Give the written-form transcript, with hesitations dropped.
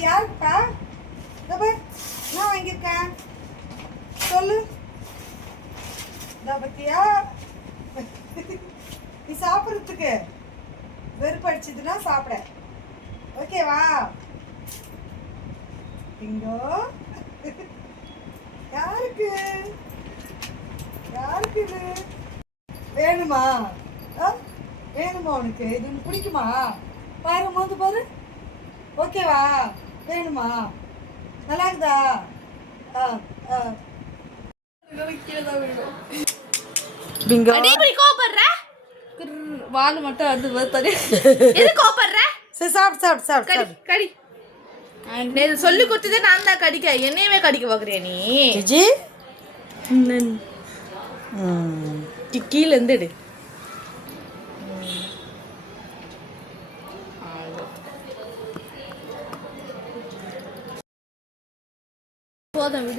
இது யாருக்குப்பா? இதோ பார், என்ன வாங்கியிருக்கேன் சொல்லு. இதோ பத்தியா, நீ சாப்பிட்றதுக்கு வெறுப்படிச்சதுன்னா சாப்பிட. ஓகேவா? இங்கோ யாருக்கு யாருக்கு இது வேணுமா? வேணுமா உனக்கு? இது உனக்கு பிடிக்குமா? பாரு, மோந்து பாரு. ஓகேவா? வேணுமா? நல்லா இருக்குதா? வால் மட்டும் அது வருத்தது. கோபப்படுற? சரி, சாப்பிட்டு சாப்பிட்டு சாப்பிட்டு கடி. சொல்லி கொடுத்ததே நான் தான் கடிக்க, என்னையவே கடிக்க பார்க்குறியா நீ? ஜி கீழே இருந்து எடு. போதும் விடு.